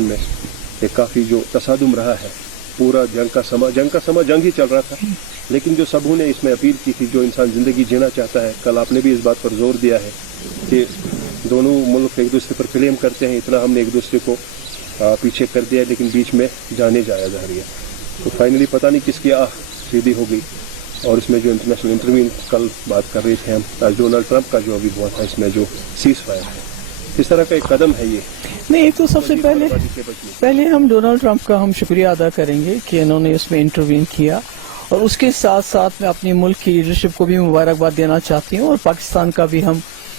درمیان میں ایک کافی جو تصادم رہا ہے. پورا جنگ کا سما جنگ ہی چل رہا تھا، لیکن جو سبوں نے اس میں اپیل کی تھی، جو انسان زندگی جینا چاہتا ہے، کل آپ نے بھی اس بات پر زور دیا ہے کہ دونوں ملک ایک دوسرے پر کلیم کرتے ہیں، اتنا ہم نے ایک دوسرے کو پیچھے کر دیا، لیکن بیچ میں جانے جایا جا رہی ہے. تو فائنلی پتہ نہیں کس کی آہ سیدھی ہو گئی، اور اس میں جو انٹرنیشنل انٹروین کل بات کر رہے تھے ہم، ڈونلڈ ٹرمپ کا جو ابھی ہوا تھا، اس میں جو سیز فائر ہے، اس طرح کا ایک قدم ہے یہ. نہیں، ایک تو سب سے پہلے ہم ڈونلڈ ٹرمپ کا ہم شکریہ ادا کریں گے کہ انہوں نے اس میں انٹروین کیا، اور اس کے ساتھ ساتھ میں اپنی ملک کی لیڈرشپ کو بھی مبارکباد دینا چاہتی ہوں، اور پاکستان کا بھی ہم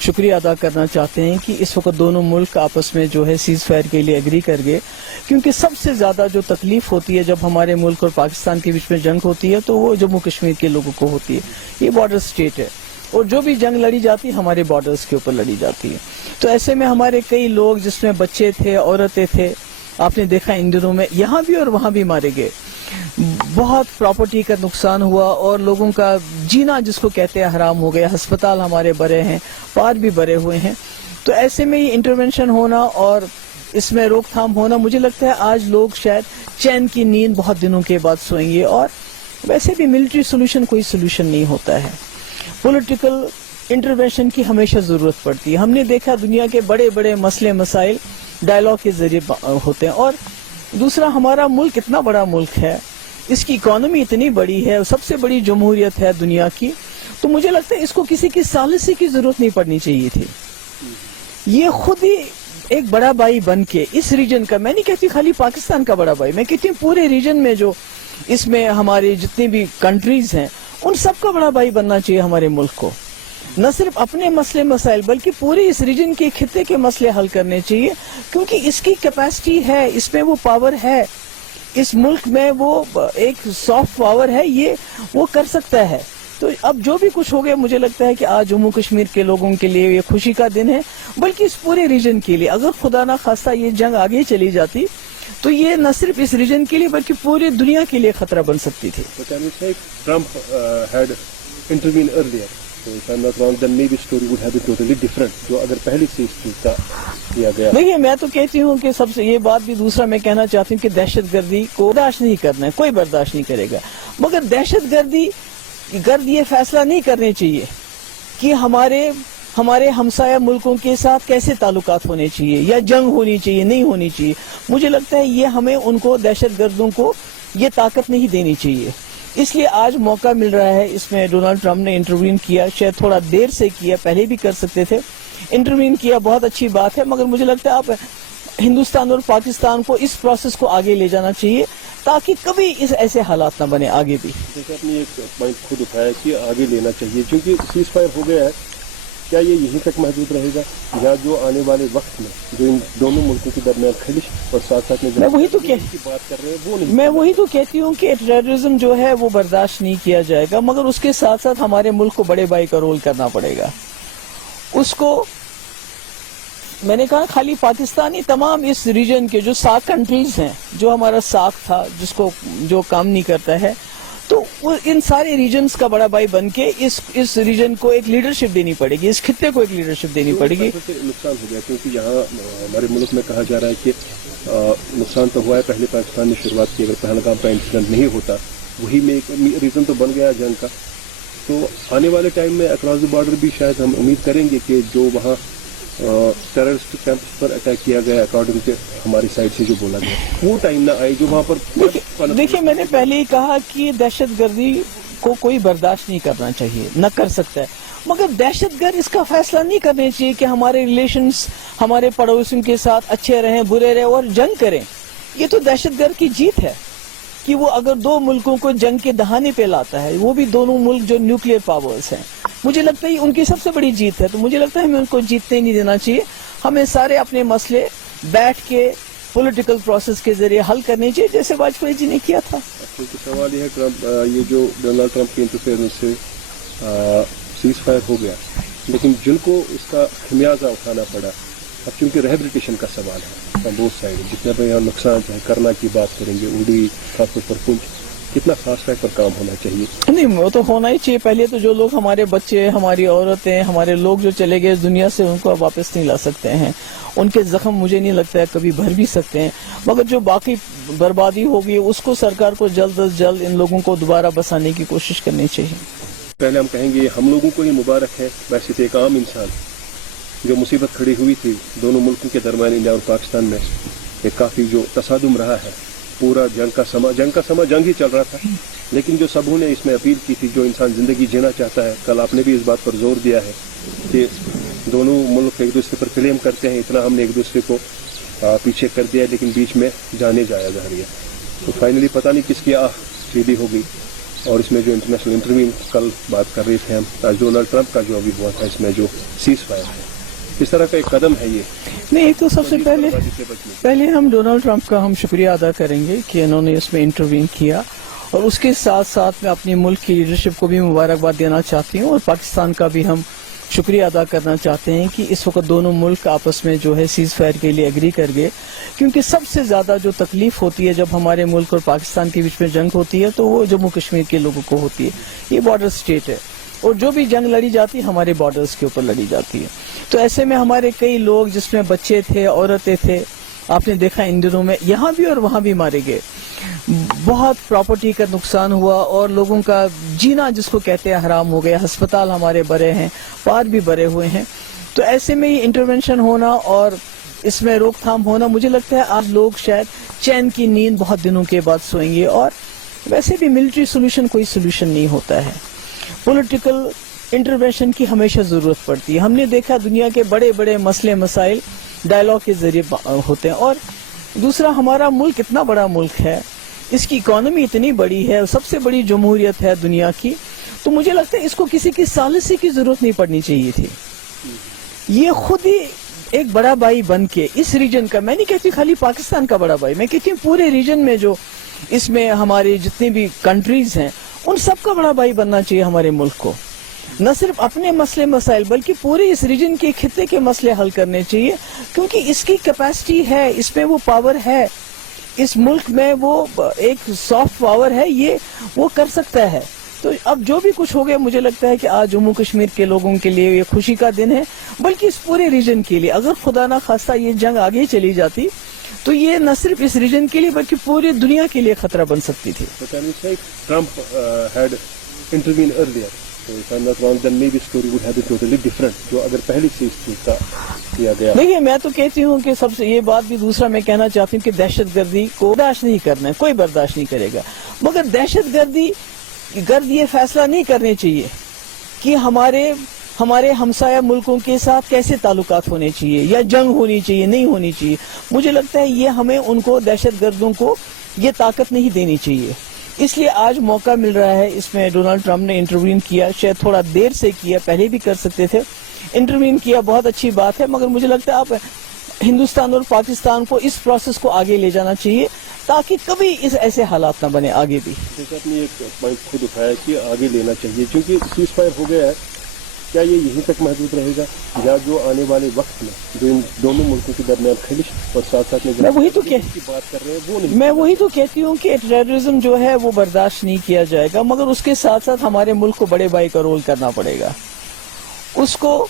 شکریہ ادا کرنا چاہتے ہیں کہ اس وقت دونوں ملک آپس میں جو ہے سیز فائر کے لیے ایگری کر گئے. کیونکہ سب سے زیادہ جو تکلیف ہوتی ہے جب ہمارے ملک اور پاکستان کے بیچ میں جنگ ہوتی ہے تو وہ جموں کشمیر کے لوگوں کو ہوتی ہے. یہ بارڈر سٹیٹ ہے، اور جو بھی جنگ لڑی جاتی ہے ہمارے بارڈرز کے اوپر لڑی جاتی ہے. تو ایسے میں ہمارے کئی لوگ جس میں بچے تھے، عورتیں تھے، آپ نے دیکھا ان دنوں میں یہاں بھی اور وہاں بھی مارے گئے. بہت پراپرٹی کا نقصان ہوا، اور لوگوں کا جینا جس کو کہتے ہیں حرام ہو گیا. ہسپتال ہمارے بھرے ہیں، پار بھی بھرے ہوئے ہیں. تو ایسے میں یہ انٹرونشن ہونا اور اس میں روک تھام ہونا، مجھے لگتا ہے آج لوگ شاید چین کی نیند بہت دنوں کے بعد سوئیں گے. اور ویسے بھی ملٹری سولوشن کوئی سولوشن نہیں ہوتا ہے، پولیٹیکل انٹرونشن کی ہمیشہ ضرورت پڑتی ہے. ہم نے دیکھا دنیا کے بڑے بڑے مسئلے مسائل ڈائلاگ کے ذریعے ہوتے ہیں. اور دوسرا، ہمارا ملک اتنا بڑا ملک ہے، اس کی اکانومی اتنی بڑی ہے، سب سے بڑی جمہوریت ہے دنیا کی، تو مجھے لگتا ہے اس کو کسی کی ثالثی کی ضرورت نہیں پڑنی چاہیے تھی. یہ خود ہی ایک بڑا بھائی بن کے اس ریجن کا، میں نہیں کہتی خالی پاکستان کا بڑا بھائی، میں کہتی ہوں پورے ریجن میں جو اس میں ہمارے جتنی بھی کنٹریز ہیں ان سب کا بڑا بھائی بننا چاہیے ہمارے ملک کو. نہ صرف اپنے مسئلے مسائل بلکہ پورے اس ریجن کے خطے کے مسئلے حل کرنے چاہیے، کیونکہ اس کی کیپیسٹی ہے، اس میں وہ پاور ہے، اس ملک میں وہ ایک سافٹ پاور ہے، یہ وہ کر سکتا ہے. تو اب جو بھی کچھ ہو گیا، مجھے لگتا ہے کہ آج جموں کشمیر کے لوگوں کے لیے یہ خوشی کا دن ہے، بلکہ اس پورے ریجن کے لیے. اگر خدا نہ خواستہ یہ جنگ آگے چلی جاتی تو یہ نہ صرف اس ریجن کے لیے بلکہ پوری دنیا کے لیے خطرہ بن سکتی تھی. Trump had intervened earlier. So if I'm not wrong, then maybe story would have been totally different. جو اگر پہلے سے اس چیز کا کیا گیا. دیکھیے، میں تو کہتی ہوں کہ سب سے یہ بات بھی دوسرا میں کہنا چاہتی ہوں کہ دہشت گردی کو برداشت نہیں کرنا ہے، کوئی برداشت نہیں کرے گا. مگر دہشت گرد یہ فیصلہ نہیں کرنے چاہیے کہ ہمارے ہمسایہ ملکوں کے ساتھ کیسے تعلقات ہونے چاہیے یا جنگ ہونی چاہیے نہیں ہونی چاہیے. مجھے لگتا ہے یہ ہمیں ان کو دہشت گردوں کو یہ طاقت نہیں دینی چاہیے. اس لیے آج موقع مل رہا ہے. اس میں ڈونلڈ ٹرمپ نے انٹروین کیا، شاید تھوڑا دیر سے کیا، پہلے بھی کر سکتے تھے. انٹروین کیا، بہت اچھی بات ہے، مگر مجھے لگتا ہے آپ ہندوستان اور پاکستان کو اس پروسیس کو آگے لے جانا چاہیے تاکہ کبھی اس ایسے حالات نہ بنے آگے بھی. جیسے آپ نے ایک پوائنٹ خود اٹھایا کہ آگے لینا چاہیے، کیونکہ سیز فائر ہو گیا ہے، کیا یہ یہیں تک محدود رہے گا یا جو آنے والے وقت میں جو ان دونوں ملکوں کے درمیان خلش اور ساتھ ساتھ میں میں وہی تو بات کر رہے ہیں وہ نہیں؟ میں وہی تو کہتی ہوں کہ ٹیررزم جو ہے وہ برداشت نہیں کیا جائے گا، مگر اس کے ساتھ ساتھ ہمارے ملک کو بڑے بھائی کا رول کرنا پڑے گا. اس کو میں نے کہا خالی پاکستانی، تمام اس ریجن کے جو 7 کنٹریز ہیں، جو ہمارا ساکھ تھا جس کو جو کام نہیں کرتا ہے، تو ان سارے ریجنز کا بڑا بھائی بن کے اس ریجن کو ایک لیڈرشپ دینی پڑے گی، اس خطے کو ایک لیڈرشپ دینی پڑے گی. نقصان ہو گیا کیونکہ یہاں ہمارے ملک میں کہا جا رہا ہے کہ نقصان تو ہوا ہے، پہلے پاکستان نے شروعات کی، اگر پہلگام کا انسیڈنٹ نہیں ہوتا وہی میں ایک ریزن تو بن گیا جنگ کا. تو آنے والے ٹائم میں اکراس دا بارڈر بھی شاید ہم امید کریں گے کہ جو وہاں ٹیررسٹ کیمپس پر اٹیک کیا گیا اکارڈنگ ٹو ہماری سائڈ سے جو بولا گیا، وہ ٹائم نہ آئے جو وہاں پر. دیکھیے، میں نے پہلے ہی کہا کہ دہشت گردی کو کوئی برداشت نہیں کرنا چاہیے، نہ کر سکتا ہے، مگر دہشت گرد اس کا فیصلہ نہیں کرنا چاہیے کہ ہمارے ریلیشنز ہمارے پڑوسیوں کے ساتھ اچھے رہیں برے رہیں اور جنگ کریں. یہ تو دہشت گرد کی جیت ہے کہ وہ اگر 2 ملکوں کو جنگ کے دہانے پہ لاتا ہے، وہ بھی دونوں ملک جو نیوکلیئر پاورز ہیں، مجھے لگتا ہے ان کی سب سے بڑی جیت ہے. تو مجھے لگتا ہے ہمیں ان کو جیتنے نہیں دینا چاہیے. ہمیں سارے اپنے مسئلے بیٹھ کے پولیٹیکل پروسیس کے ذریعے حل کرنے چاہیے، جیسے واجپئی جی نے کیا تھا. سوال یہ ہے یہ جو ڈونلڈ ٹرمپ کی انٹرفیئرنس سے سیز فائر ہو گیا، لیکن جن کو اس کا خمیازہ اٹھانا پڑا، اب چونکہ ریہیبلیٹیشن کا سوال ہے بہت سائڈ، جتنے بھی یہاں نقصان چاہے کرنا کی بات کریں گے، اوڈی خاص طور پر پنچ، कितना फास्ट ट्रैक पर काम होना चाहिए? नहीं, वो तो होना ही चाहिए। पहले तो जो लोग हमारे बच्चे, हमारी औरतें, हमारे लोग जो चले गए इस दुनिया से, उनको अब वापस नहीं ला सकते हैं। उनके जख्म मुझे नहीं लगता है कभी भर भी सकते हैं, मगर जो बाकी बर्बादी होगी उसको सरकार को जल्द अज जल्द इन लोगों को दोबारा बसाने की कोशिश करनी चाहिए। पहले हम कहेंगे हम लोगों को ही मुबारक है, वैसे तो एक आम इंसान जो मुसीबत खड़ी हुई थी दोनों मुल्कों के दरमियान, इंडिया और पाकिस्तान में, एक काफ़ी जो तसादुम रहा है। पूरा जंग का समा जंग ही चल रहा था, लेकिन जो सबों ने इसमें अपील की थी, जो इंसान ज़िंदगी जीना चाहता है, कल आपने भी इस बात पर जोर दिया है कि दोनों मुल्क एक दूसरे पर क्लेम करते हैं, इतना हमने एक दूसरे को पीछे कर दिया, लेकिन बीच में जाने जाया जा रही है। तो फाइनली पता नहीं किसकी सीधी हो गई, और इसमें जो इंटरनेशनल इंटरव्यू कल बात कर रहे थे हम, आज डोनाल्ड ट्रंप का जो अभी हुआ था, इसमें जो सीज फायर है, किस तरह का एक कदम है ये? नहीं, एक तो सबसे पहले हम डोनाल्ड ट्रंप का हम शुक्रिया अदा करेंगे कि इन्होंने इसमें इंटरवीन किया, और उसके साथ साथ मैं अपनी मुल्क की लीडरशिप को भी मुबारकबाद देना चाहती हूँ, और पाकिस्तान का भी हम शुक्रिया अदा करना चाहते हैं कि इस वक्त दोनों मुल्क आपस में जो है सीज फायर के लिए एग्री कर गए। क्योंकि सबसे ज्यादा जो तकलीफ होती है जब हमारे मुल्क और पाकिस्तान के बीच में जंग होती है, तो वो जम्मू कश्मीर के लोगों को होती है। ये बॉर्डर स्टेट है, और जो भी जंग लड़ी जाती है हमारे बॉर्डर्स के ऊपर लड़ी जाती है। तो ऐसे में हमारे कई लोग, जिसमें बच्चे थे, औरतें थे, आपने देखा इन दिनों में यहाँ भी और वहाँ भी मारे गए। बहुत प्रॉपर्टी का नुकसान हुआ, और लोगों का जीना जिसको कहते हैं हराम हो गया। अस्पताल हमारे बड़े हैं, पार भी बड़े हुए हैं। तो ऐसे में ये इंटरवेंशन होना और इसमें रोकथाम होना, मुझे लगता है आज लोग शायद चैन की नींद बहुत दिनों के बाद सोएंगे। और वैसे भी मिलिट्री सोल्यूशन कोई सोल्यूशन नहीं होता है, पॉलिटिकल इंटरवेंशन की हमेशा जरूरत पड़ती है। हमने देखा दुनिया के बड़े बड़े मसले मसाइल डायलॉग के जरिए होते हैं। और दूसरा, हमारा मुल्क इतना बड़ा मुल्क है, इसकी इकोनॉमी इतनी बड़ी है, सबसे बड़ी जमहूरियत है दुनिया की, तो मुझे लगता है इसको किसी की सालिसी की जरूरत नहीं पड़नी चाहिए थी। ये खुद ही एक बड़ा भाई बन के इस रीजन का, मैं नहीं कहती खाली पाकिस्तान का बड़ा भाई, मैं कहती हूँ पूरे रीजन में जो इसमें हमारे जितने भी कंट्रीज हैं, उन सबका बड़ा भाई बनना चाहिए हमारे मुल्क को। न सिर्फ अपने मसले मसाइल, बल्कि पूरे इस रीजन के खित्ते के मसले हल करने चाहिए, क्योंकि इसकी कैपेसिटी है, इसमें वो पावर है, इस मुल्क में वो एक सॉफ्ट पावर है, ये वो कर सकता है। तो अब जो भी कुछ हो गया, मुझे लगता है कि आज जम्मू कश्मीर के लोगों के लिए ये खुशी का दिन है, बल्कि इस पूरे रीजन के लिए। अगर खुदा ना खास्ता ये जंग आगे चली जाती, तो ये न सिर्फ इस रीजन के लिए बल्कि पूरी दुनिया के लिए खतरा बन सकती थी। Trump had intervened earlier, so if I'm not wrong, then maybe story would have been totally different, जो अगर पहले से इस चीज का किया गया। देखिए, मैं तो कहती हूँ कि सबसे ये बात भी दूसरा मैं कहना चाहती हूँ कि दहशतगर्दी को बर्दाश्त नहीं करना है, कोई बर्दाश्त नहीं करेगा। मगर दहशतगर्दी ये फैसला नहीं करने चाहिए कि हमारे हमसाया मुल्कों के साथ कैसे ताल्लुकात होने चाहिए, या जंग होनी चाहिए, नहीं होनी चाहिए। मुझे लगता है ये हमें उनको, दहशतगर्दों को ये ताकत नहीं देनी चाहिए। इसलिए आज मौका मिल रहा है, इसमें डोनाल्ड ट्रंप ने इंटरवीन किया, शायद थोड़ा देर से किया, पहले भी कर सकते थे, इंटरवीन किया, बहुत अच्छी बात है। मगर मुझे लगता है आप हिंदुस्तान और पाकिस्तान को इस प्रोसेस को आगे ले जाना चाहिए, ताकि कभी इस ऐसे हालात ना बने आगे भी। जैसे आपने एक पॉइंट खुद उठाया कि आगे लेना चाहिए, क्योंकि सीज फायर हो गया है, क्या ये यहीं तक महदूद रहेगा, या जो आने वाले वक्त में जो इन दोनों मुल्कों के दरमियान खलिश और साथ साथ में मैं वही तो की बात कर रहे हैं, वो नहीं, मैं वही तो कहती हूँ कि टेररिज्म जो है वो बर्दाश्त नहीं किया जाएगा, मगर उसके साथ साथ हमारे मुल्क को बड़े भाई का रोल करना पड़ेगा। उसको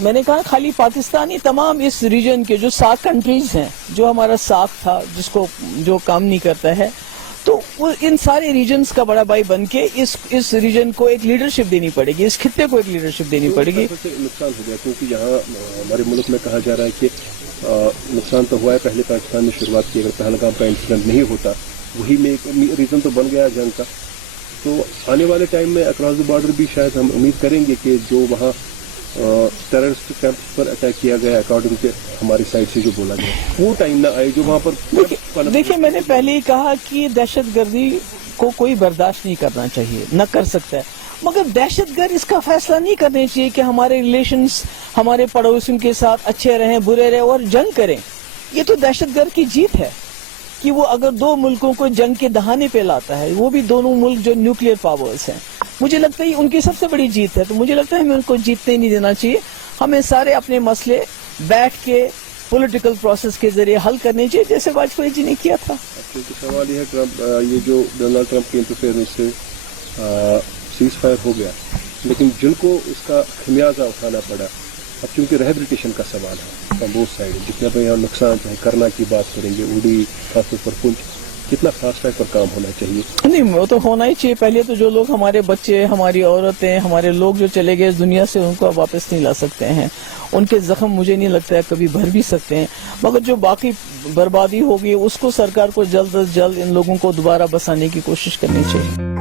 मैंने कहा खाली पाकिस्तानी, तमाम इस रीजन के जो 7 कंट्रीज हैं, जो हमारा साथ था, जिसको जो काम नहीं करता है, तो वो इन सारे रीजन्स का बड़ा भाई बन के इस रीजन को एक लीडरशिप देनी पड़ेगी, इस खित्ते को एक लीडरशिप देनी पड़ेगी। नुकसान हो गया, क्योंकि यहाँ हमारे मुल्क में कहा जा रहा है कि नुकसान तो हुआ है, पहले पाकिस्तान ने शुरुआत की, अगर पहलगाम का इंसिडेंट नहीं होता, वही में एक रीजन तो बन गया जंग का। तो आने वाले टाइम में अक्रॉस द बॉर्डर भी शायद हम उम्मीद करेंगे कि जो वहाँ टेररिस्ट कैंप पर अटैक किया गया, अकॉर्डिंग टू हमारी साइड से जो बोला गया, वो टाइम ना आए जो वहाँ पर। देखिए, मैंने पहले ही कहा कि दहशतगर्दी को कोई बर्दाश्त नहीं करना चाहिए, न कर सकता है, मगर दहशतगर्द इसका फैसला नहीं करने चाहिए कि हमारे रिलेशंस हमारे पड़ोसियों के साथ अच्छे रहें, बुरे रहें और जंग करें। ये तो दहशतगर्द की जीत है कि वो अगर 2 मुल्कों को जंग के दहाने पे लाता है, वो भी दोनों मुल्क जो न्यूक्लियर पावर्स हैं, मुझे लगता है उनकी सबसे बड़ी जीत है। तो मुझे लगता है हमें उनको जीतने नहीं देना चाहिए, हमें सारे अपने मसले बैठ के पॉलिटिकल प्रोसेस के जरिए हल करने चाहिए, जैसे वाजपेयी जी ने किया था। क्योंकि सवाल ये है ट्रम्प ये जो डोनाल्ड ट्रंप की इंटरफेरेंस से सीज फायर हो गया, लेकिन जिनको इसका खमियाजा उठाना पड़ा, अब चूंकि रिहेबिलिटेशन का सवाल है फ्रॉम बोथ साइड, जितना भी यहाँ नुकसान चाहे करना की बात करेंगे, उड़ी खासतौर पर पुंछ, कितना फास्ट ट्रैक पर काम होना चाहिए? नहीं, वो तो होना ही चाहिए। पहले तो जो लोग हमारे बच्चे, हमारी औरतें, हमारे लोग जो चले गए इस दुनिया से, उनको आप वापस नहीं ला सकते हैं। उनके जख्म मुझे नहीं लगता है कभी भर भी सकते हैं, मगर जो बाकी बर्बादी होगी उसको सरकार को जल्द अज जल्द इन लोगों को दोबारा बसाने की कोशिश करनी चाहिए।